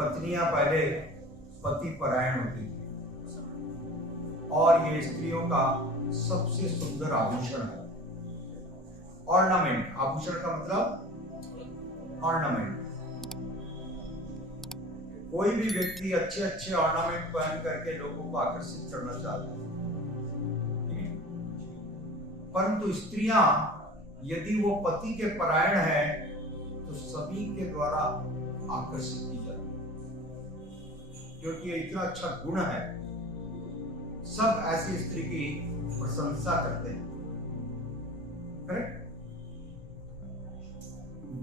पत्नियां पहले पति परायण होती थी और ये स्त्रियों का सबसे सुंदर आभूषण है। ऑर्नामेंट, आभूषण का मतलब ऑर्नामेंट। कोई भी व्यक्ति अच्छे अच्छे ऑर्नामेंट पहन करके लोगों को आकर्षित करना चाहता है, परंतु स्त्रियां यदि वो पति के परायण है तो सभी के द्वारा आकर्षित की जाती है, क्योंकि ये इतना अच्छा गुण है। सब ऐसी स्त्री की प्रशंसा करते हैं। करेक्ट?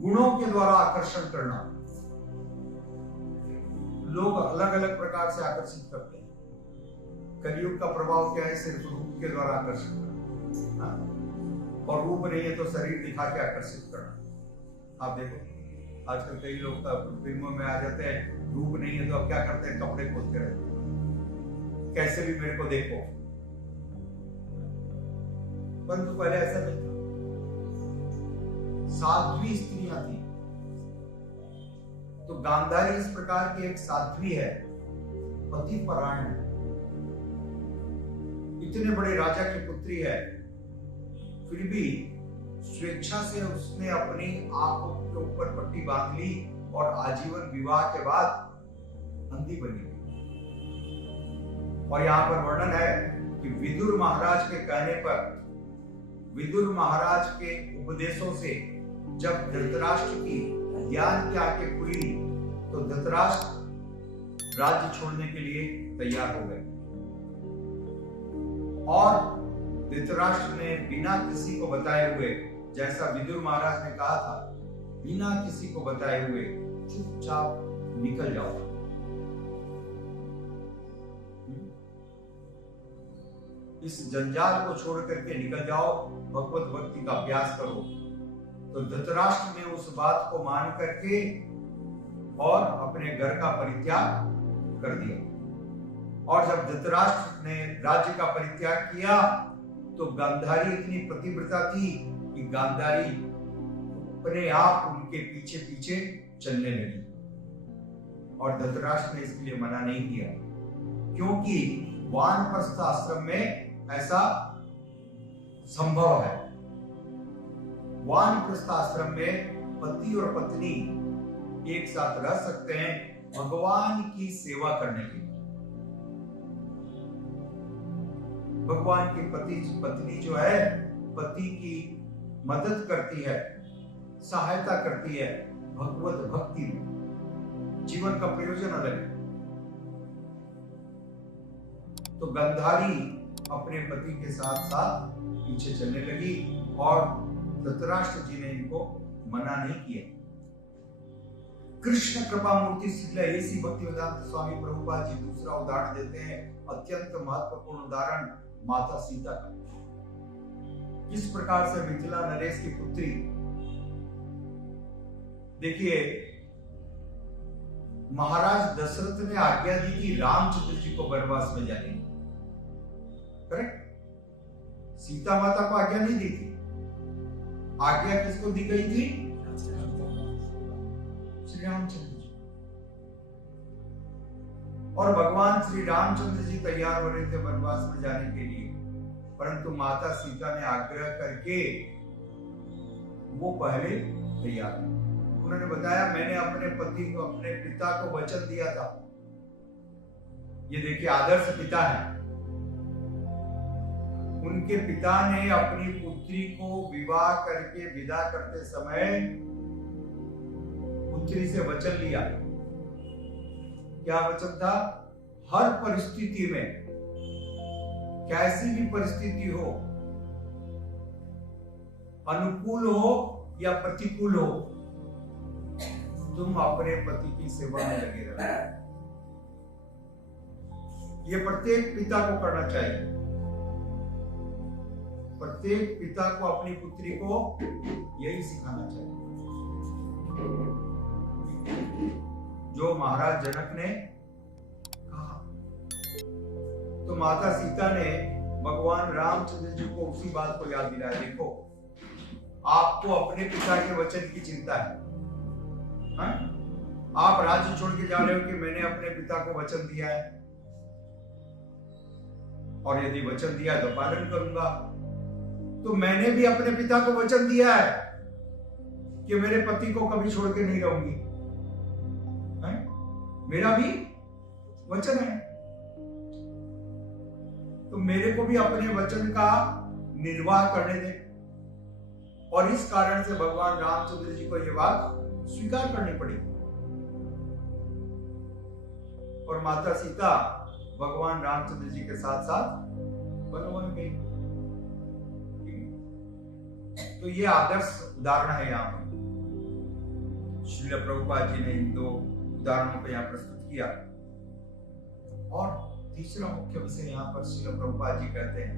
गुणों के द्वारा आकर्षण करना, लोग अलग अलग प्रकार से आकर्षित करते हैं। कलयुग का प्रभाव क्या है? सिर्फ रूप के द्वारा आकर्षण करना, और रूप नहीं है तो शरीर दिखा के आकर्षित करना। आप देखो आजकल कई लोग फिल्मों में आ जाते हैं, रूप नहीं है तो अब क्या करते हैं? कपड़े खोलते रहते हैं, कैसे भी मेरे को देखो। परंतु पहले ऐसा नहीं था। साध्वी स्त्रियां थी। तो गांधारी इस प्रकार की एक साध्वी है, पति परायण है, इतने बड़े राजा की पुत्री है, फिर भी स्वेच्छा से उसने अपनी आंखों के ऊपर पट्टी बांध ली और आजीवन विवाह के बाद अंधी बनी गई। और यहां पर वर्णन है कि विदुर महाराज के कहने पर, विदुर महाराज के उपदेशों से जब धृतराष्ट्र की ज्ञान की आंखें खुली तो धृतराष्ट्र राज्य छोड़ने के लिए तैयार हो गए। और धृतराष्ट्र ने बिना किसी को बताए हुए, जैसा विदुर महाराज ने कहा था, बिना किसी को बताए हुए चुपचाप निकल जाओ। इस जंजाल को छोड़ करके निकल जाओ, भगवत भक्ति का अभ्यास करो। तो धृतराष्ट्र ने उस बात को मान करके और अपने घर का परित्याग कर दिया। और जब धृतराष्ट्र ने राज्य का परित्याग किया तो गांधारी इतनी पतिव्रता थी कि गांधारी अपने आप उनके पीछे पीछे चलने लगी। और धृतराष्ट्र ने इसके लिए मना नहीं किया, क्योंकि वानप्रस्थ आश्रम में ऐसा संभव है। वानप्रस्थ आश्रम में पति और पत्नी एक साथ रह सकते हैं भगवान की सेवा करने के लिए। भगवान की पत्नी जो है, पति की मदद करती है, सहायता करती है भगवत भक्ति में। जीवन का प्रयोजन अलग है। तो गांधारी अपने पति के साथ साथ पीछे चलने लगी और धृतराष्ट्र जी ने इनको मना नहीं किया। कृष्ण कृपा मूर्ति श्रील ऐसी भक्तिवेदांत स्वामी प्रभुपाद जी दूसरा उदाहरण देते हैं, अत्यंत महत्वपूर्ण उदाहरण माता सीता का। किस प्रकार से मिथिला नरेश की पुत्री, देखिए महाराज दशरथ ने आज्ञा दी थी रामचंद्र जी को वनवास में जाने, करेक्ट? सीता माता को आज्ञा नहीं दी थी। आज्ञा किसको दी गई थी? श्री रामचंद्र जी। और भगवान श्री रामचंद्र जी तैयार हो रहे थे वनवास में जाने के लिए, परंतु माता सीता ने आग्रह करके वो पहले तैयार। उन्होंने बताया मैंने अपने पति को, अपने पिता को वचन दिया था। ये देखिए आदर्श पिता है। उनके पिता ने अपनी पुत्री को विवाह करके विदा करते समय पुत्री से वचन लिया। क्या वचन था? हर परिस्थिति में, कैसी भी परिस्थिति हो, अनुकूल हो या प्रतिकूल हो, तुम अपने पति की सेवा में लगे रहो। ये प्रत्येक पिता को करना चाहिए। प्रत्येक पिता को अपनी पुत्री को यही सिखाना चाहिए जो महाराज जनक ने कहा। तो माता सीता ने भगवान रामचंद्र जी को उसी बात को याद दिलाया। देखो, आपको अपने पिता के वचन की चिंता है, आप राज्य छोड़ के जा रहे हो कि मैंने अपने पिता को वचन दिया है, और यदि वचन दिया है तो पालन करूंगा। तो मैंने भी अपने पिता को वचन दिया है कि मेरे पति को कभी छोड़ के नहीं रहूंगी, मेरा भी वचन है। तो मेरे को भी अपने वचन का निर्वाह करने दे। और इस कारण से भगवान रामचंद्र जी को यह बात स्वीकार करनी पड़ी। और माता सीता भगवान रामचंद्र जी के साथ साथ बनवन गई। तो ये आदर्श उदाहरण है। यहाँ पर श्रील प्रभुपाद जी ने इन दो उदाहरणों को यहाँ प्रस्तुत किया। और तीसरा मुख्य विषय यहाँ पर श्रील प्रभुपाद जी कहते हैं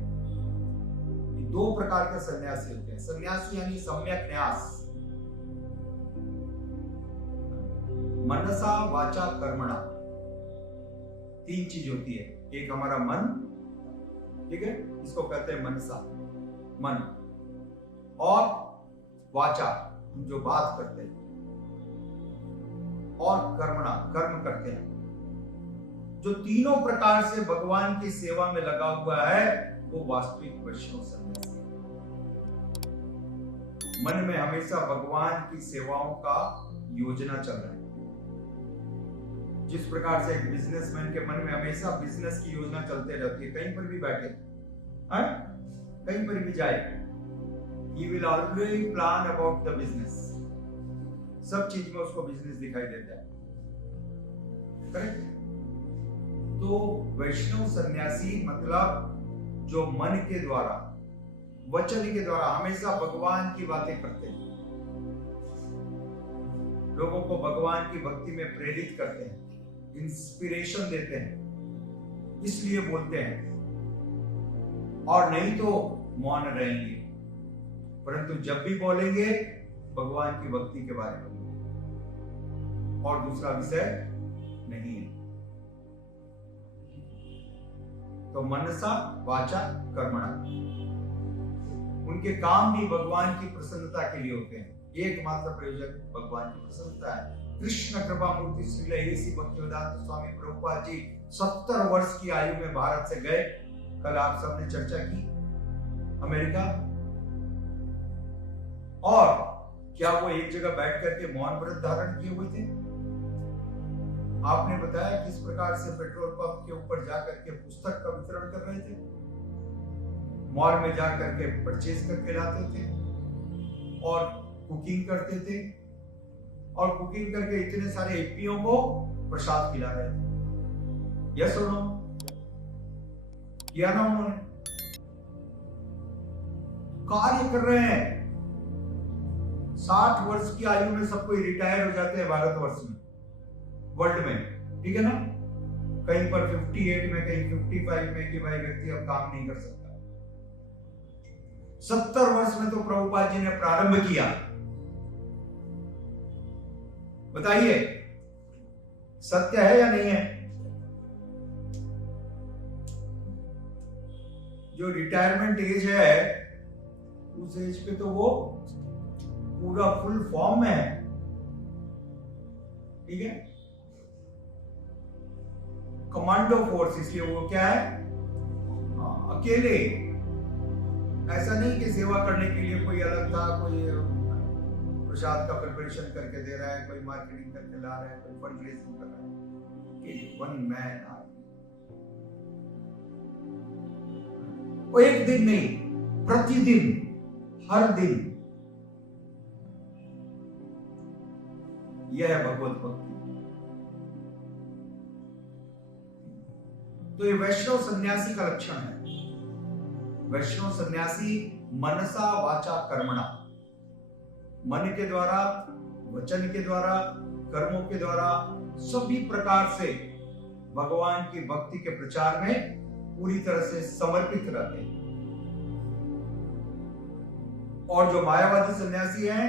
कि दो प्रकार के सन्यासी होते हैं। सन्यासी यानी सम्यक न्यास, मनसा वाचा कर्मणा। तीन चीज होती है। एक हमारा मन, ठीक है, इसको कहते हैं मनसा, मन, और वाचा, हम जो बात करते हैं, और कर्मणा, कर्म करते हैं। जो तीनों प्रकार से भगवान की सेवा में लगा हुआ है वो वास्तविक वैष्णव सन्यासी है। मन में हमेशा भगवान की सेवाओं का योजना चल रहा है। जिस प्रकार से एक बिजनेसमैन के मन में हमेशा बिजनेस की योजना चलते रहती है, कहीं पर भी बैठे, कहीं पर भी जाए, he will always plan about the business। सब चीज में उसको बिजनेस दिखाई देता है, करेक्ट। तो वैष्णव सन्यासी मतलब जो मन के द्वारा, वचन के द्वारा हमेशा भगवान की बातें करते हैं, लोगों को भगवान की भक्ति में प्रेरित करते हैं, इंस्पिरेशन देते हैं, इसलिए बोलते हैं। और नहीं तो मौन रहेंगे, परंतु जब भी बोलेंगे भगवान की भक्ति के बारे में, और दूसरा विषय नहीं है। तो मनसा वाचा कर्मणा, उनके काम भी भगवान की प्रसन्नता के लिए होते हैं। एकमात्र प्रयोजन भगवान की प्रसन्नता है। कृष्ण कृपा मूर्ति श्रील एसी भक्तिवेदांत स्वामी प्रभुपाद जी 70 वर्ष की आयु में भारत से गए। कल आप सबने चर्चा की अमेरिका। और क्या वो एक जगह बैठ करके मौन व्रत धारण किए हुए थे? आपने बताया किस प्रकार से पेट्रोल पंप के ऊपर जाकर के पुस्तक का वितरण कर रहे थे, मॉल में जाकर के परचेज करके लाते थे, और कुकिंग करते थे, और कुकिंग करके इतने सारे एपीओ को प्रसाद खिला रहे थे। यस और नो? किया ना उन्होंने? कार्य कर रहे हैं। 60 वर्ष की आयु में सब कोई रिटायर हो जाते हैं भारतवर्ष में, वर्ल्ड में, ठीक है ना। कहीं पर 58 में, कहीं 55 में कि भाई व्यक्ति अब काम नहीं कर सकता। 70 वर्ष में तो प्रभुपाद जी ने प्रारंभ किया। बताइए सत्य है या नहीं है? जो रिटायरमेंट एज है उस एज पे तो वो पूरा फुल फॉर्म में है, ठीक है। कमांडो फोर्स, इसलिए वो क्या है, अकेले। ऐसा नहीं कि सेवा करने के लिए कोई अलग था, कोई प्रसाद का प्रिपरेशन करके दे रहा है, कोई मार्केटिंग करके ला रहा है, कोई फंड रेजिंग कर रहा है, कि वन मैन आर्मी। वो एक दिन नहीं, प्रतिदिन, हर दिन। यह है भगवत भक्ति। तो ये वैष्णव सन्यासी का लक्षण है। वैष्णव सन्यासी मनसा वाचा कर्मणा, मन के द्वारा, वचन के द्वारा, कर्मों के द्वारा सभी प्रकार से भगवान की भक्ति के प्रचार में पूरी तरह से समर्पित रहते हैं। और जो मायावादी सन्यासी हैं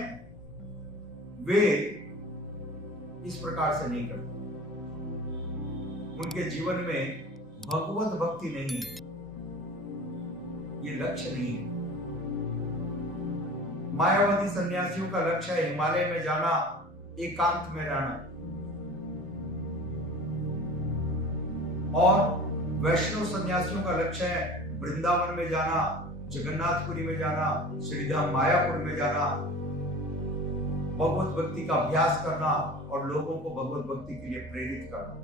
वे इस प्रकार से नहीं करते। उनके जीवन में भगवत भक्ति नहीं है, ये लक्ष्य नहीं है। मायावादी सन्यासियों का लक्ष्य है हिमालय में जाना, एकांत में रहना, और वैष्णव सन्यासियों का लक्ष्य है वृंदावन में जाना, जगन्नाथपुरी में जाना, श्रीधाम मायापुर में जाना, भगवत भक्ति का अभ्यास करना और लोगों को भगवत भक्ति के लिए प्रेरित करना।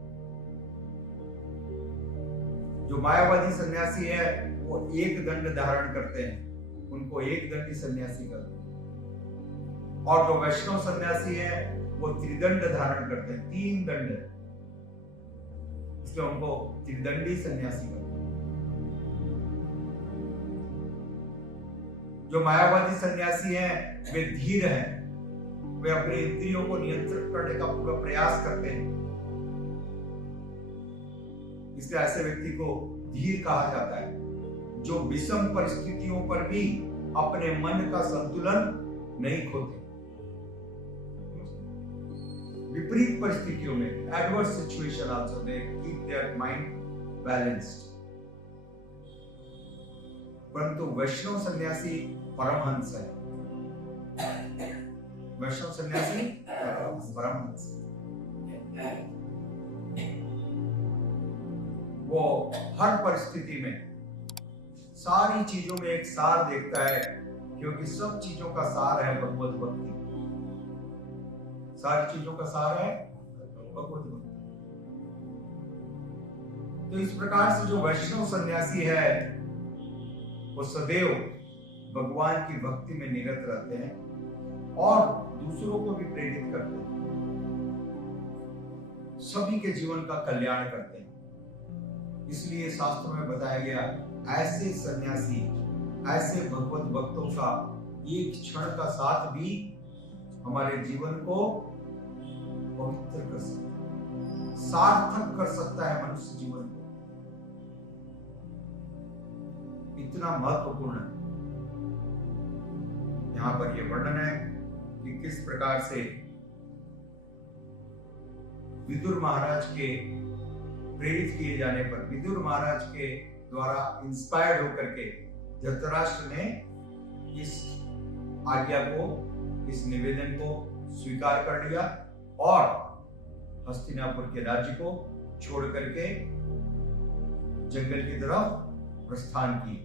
जो मायावादी सन्यासी है वो एक दंड धारण करते हैं, उनको एक दंडी सन्यासी कहते हैं। और जो वैष्णव सन्यासी है वो त्रिदंड धारण करते हैं, 3 दंड, इसलिए उनको त्रिदंडी सन्यासी कहते हैं। जो मायावादी सन्यासी हैं वे धीर हैं, वे अपने इंद्रियों को नियंत्रित करने का पूरा प्रयास करते हैं, इसलिए ऐसे व्यक्ति को धीर कहा जाता है, जो विषम परिस्थितियों पर भी अपने मन का संतुलन नहीं खोते। विपरीत परिस्थितियों में, adverse situation also they keep their mind balanced. परंतु वैष्णव सन्यासी परमहंस है। वैष्णव सन्यासी परमहंस, वो हर परिस्थिति में सारी चीजों में एक सार देखता है, क्योंकि सब चीजों का सार है भगवत भक्ति। सारी चीजों का सार है भगवत भक्ति। तो इस प्रकार से जो वैष्णव सन्यासी है वो सदैव भगवान की भक्ति में निरत रहते हैं और दूसरों को भी प्रेरित करते हैं, सभी के जीवन का कल्याण करते हैं। इसलिए शास्त्रों में बताया गया, ऐसे सन्यासी, ऐसे भगवत भक्तों का एक क्षण का साथ भी हमारे जीवन को पवित्र कर सकता है, सार्थक कर सकता है मनुष्य जीवन को। इतना महत्वपूर्ण है। यहां पर यह वर्णन है कि किस प्रकार से विदुर महाराज के प्रेरित किए जाने पर, विदुर महाराज के द्वारा इंस्पायर्ड होकर के धृतराष्ट्र ने इस आज्ञा को, इस निवेदन को स्वीकार कर लिया और हस्तिनापुर के राज्य को छोड़ करके जंगल की तरफ प्रस्थान किए।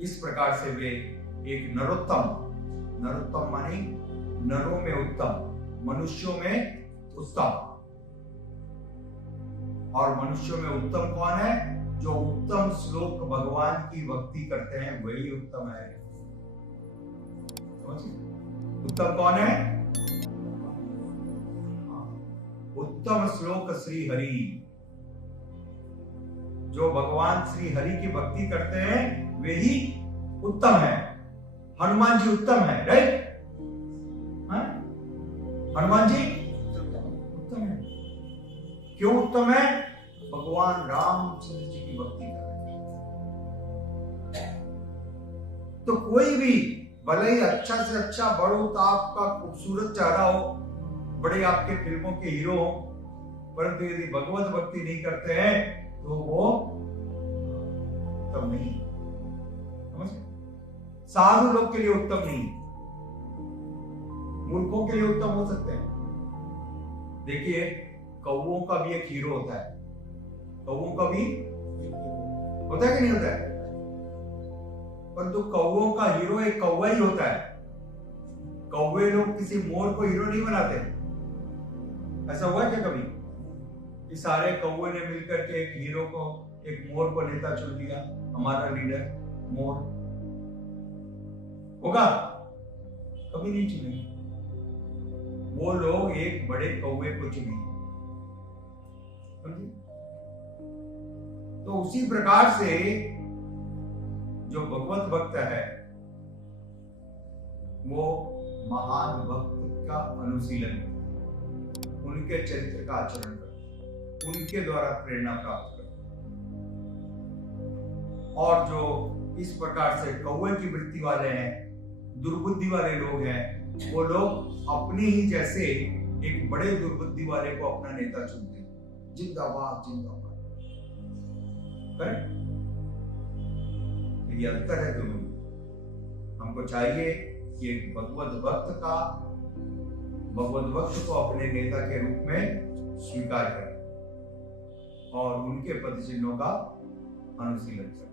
इस प्रकार से वे एक नरोत्तम, नरोत्तम माने नरों में उत्तम, मनुष्यों में उत्तम, और मनुष्यों में उत्तम कौन है? जो उत्तम श्लोक भगवान की भक्ति करते हैं वही उत्तम है। उत्तम कौन है? उत्तम श्लोक श्री हरि। जो भगवान श्री हरि की भक्ति करते हैं वे ही उत्तम है। हनुमान जी उत्तम है, राइट? हनुमान जी उत्तम है। क्यों उत्तम है? भगवान रामचंद्र जी की भक्ति कर रहे हैं। तो कोई भी भले ही अच्छा से अच्छा बड़ो ताप का खूबसूरत चेहरा हो, बड़े आपके फिल्मों के हीरो हो, परंतु यदि भगवत भक्ति नहीं करते हैं तो वो उत्तम नहीं। साधु लोग के लिए उत्तम नहीं, मूर्खों के लिए उत्तम हो सकते हैं। देखिए, कौवों का भी एक हीरो होता है। कौवों का भी होता है कि नहीं होता है? परंतु कौवों का हीरो एक कौवा ही होता है। कौवे लोग किसी मोर को हीरो नहीं बनाते। ऐसा हुआ क्या कभी कि सारे कौवे ने मिलकर के एक हीरो को, एक मोर को नेता चुन लिया, हमारा लीडर मोर? होगा? कभी नहीं चुनेंगे। वो लोग एक बड़े कौवे को चुनेंगे। तो उसी प्रकार से जो भगवत भक्त है वो महान भक्त का अनुशीलन करते, उनके चरित्र का आचरण करते, उनके द्वारा प्रेरणा प्राप्त करते। और जो इस प्रकार से कौवे की वृत्ति वाले हैं, दुर्बुद्धि वाले लोग हैं, वो लोग अपनी ही जैसे एक बड़े दुर्बुद्धि वाले को अपना नेता चुनते हैं। जिंदाबाद जिंदाबाद। ये अंतर है दोनों। हमको चाहिए कि एक भगवत भक्त का, भगवत भक्त को अपने नेता के रूप में स्वीकार करें। और उनके पद चिन्हों का अनुशीलन करें।